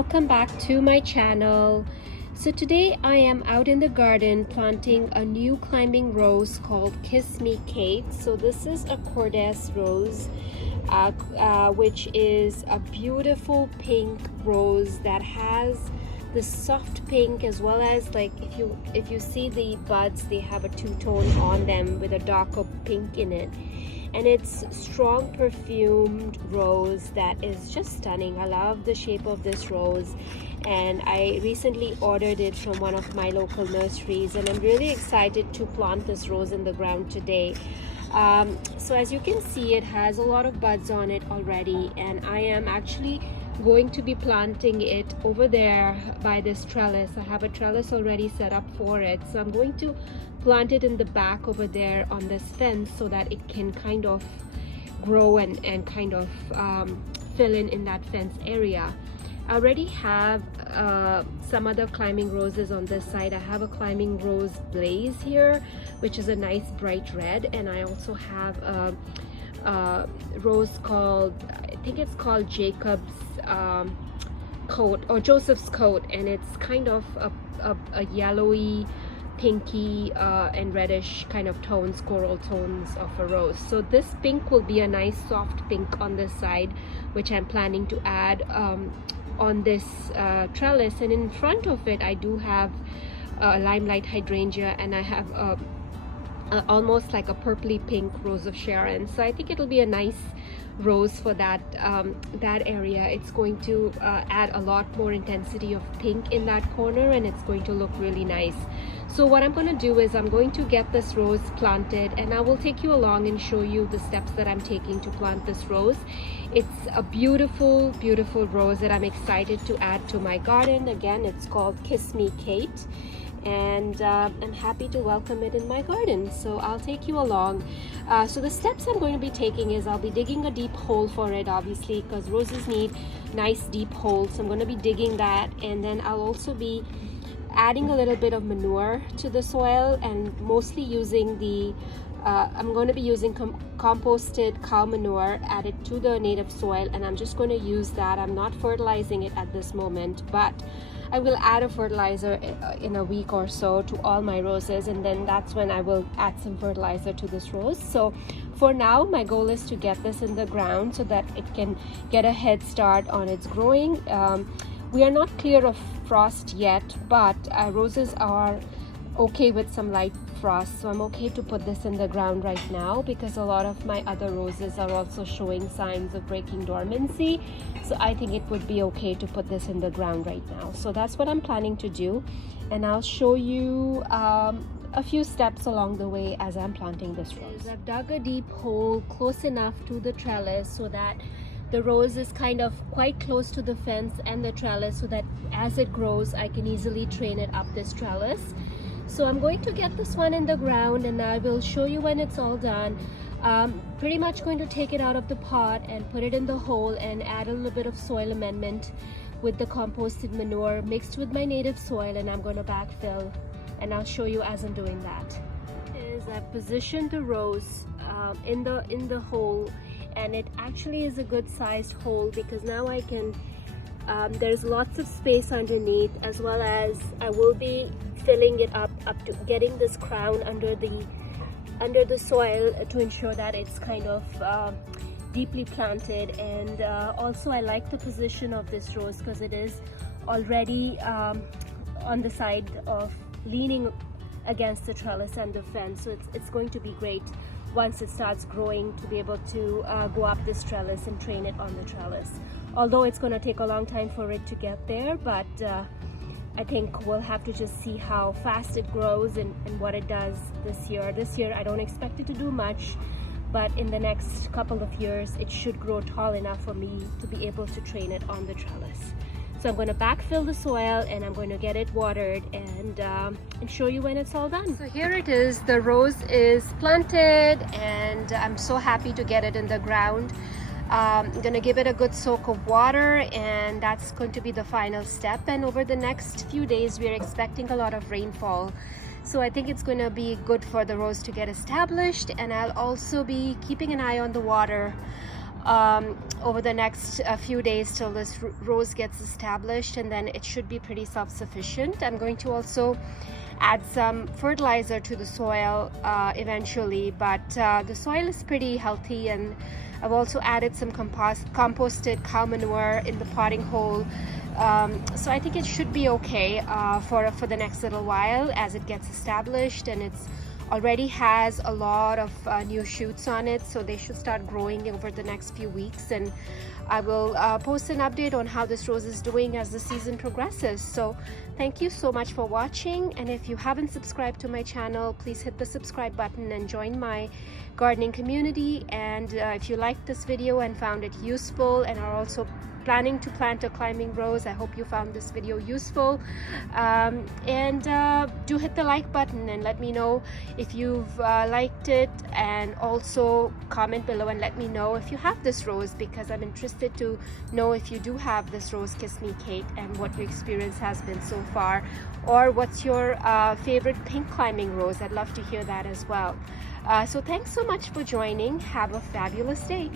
welcome back to my channel. So today I am out in the garden planting a new climbing rose called Kiss Me Kate. So this is a Kordes rose, which is a beautiful pink rose that has the soft pink, as well as, like, if you see the buds, they have a two-tone on them with a darker pink in it. And it's strong perfumed rose that is just stunning. I love the shape of this rose, and I recently ordered it from one of my local nurseries, and I'm really excited to plant this rose in the ground today. So as you can see, it has a lot of buds on it already, and I am actually going to be planting it over there by this trellis. I have a trellis already set up for it, so I'm going to plant it in the back over there on this fence so that it can kind of grow and kind of fill in that fence area. I already have some other climbing roses on this side. I have a climbing rose blaze here, which is a nice bright red, and I also have a rose called, I think it's called Jacob's coat or Joseph's coat, and it's kind of a yellowy, pinky and reddish kind of tones, coral tones of a rose. So this pink will be a nice soft pink on this side, which I'm planning to add on this trellis. And in front of it I do have a limelight hydrangea, and I have almost like a purpley pink rose of Sharon. So I think it'll be a nice rose for that that area. It's going to add a lot more intensity of pink in that corner, and it's going to look really nice. So what I'm going to do is I'm going to get this rose planted, and I will take you along and show you the steps that I'm taking to plant this rose. It's a beautiful, beautiful rose that I'm excited to add to my garden. Again, it's called Kiss Me Kate, and I'm happy to welcome it in my garden. So I'll take you along. So the steps I'm going to be taking is I'll be digging a deep hole for it, obviously, because roses need nice deep holes. So I'm going to be digging that, and then I'll also be adding a little bit of manure to the soil, and mostly using the I'm going to be using composted cow manure added to the native soil, and I'm just going to use that. I'm not fertilizing it at this moment, but I will add a fertilizer in a week or so to all my roses, and then that's when I will add some fertilizer to this rose. So for now, my goal is to get this in the ground so that it can get a head start on its growing. We are not clear of frost yet, but roses are okay with some light frost, so I'm okay to put this in the ground right now, because a lot of my other roses are also showing signs of breaking dormancy. So I think it would be okay to put this in the ground right now. So that's what I'm planning to do, and I'll show you a few steps along the way as I'm planting this rose. I've dug a deep hole close enough to the trellis so that the rose is kind of quite close to the fence and the trellis, so that as it grows I can easily train it up this trellis. So I'm going to get this one in the ground, and I will show you when it's all done. Pretty much going to take it out of the pot and put it in the hole and add a little bit of soil amendment with the composted manure mixed with my native soil, and I'm going to backfill, and I'll show you as I'm doing that. I've positioned the rose in the hole, and it actually is a good sized hole, because now I can there's lots of space underneath, as well as I will be filling it up to getting this crown under the soil to ensure that it's kind of deeply planted. And also I like the position of this rose because it is already on the side of leaning against the trellis and the fence, so it's going to be great once it starts growing to be able to go up this trellis and train it on the trellis. Although it's going to take a long time for it to get there, but I think we'll have to just see how fast it grows and what it does this year. This year I don't expect it to do much, but in the next couple of years it should grow tall enough for me to be able to train it on the trellis. So I'm going to backfill the soil, and I'm going to get it watered and show you when it's all done. So here it is. The rose is planted, and I'm so happy to get it in the ground. I'm going to give it a good soak of water, and that's going to be the final step. And over the next few days we're expecting a lot of rainfall, so I think it's going to be good for the rose to get established. And I'll also be keeping an eye on the water over the next few days till this rose gets established, and then it should be pretty self-sufficient. I'm going to also add some fertilizer to the soil eventually, but the soil is pretty healthy, and I've also added some composted cow manure in the potting hole. So I think it should be okay for the next little while as it gets established, and it's already has a lot of new shoots on it, so they should start growing over the next few weeks, and I will post an update on how this rose is doing as the season progresses. So thank you so much for watching, and if you haven't subscribed to my channel, please hit the subscribe button and join my gardening community. And if you liked this video and found it useful and are also planning to plant a climbing rose, I hope you found this video useful, and do hit the like button and let me know if you've liked it, and also comment below and let me know if you have this rose, because I'm interested to know if you do have this rose Kiss Me Kate and what your experience has been so far, or what's your favorite pink climbing rose. I'd love to hear that as well. So thanks so much for joining. Have a fabulous day.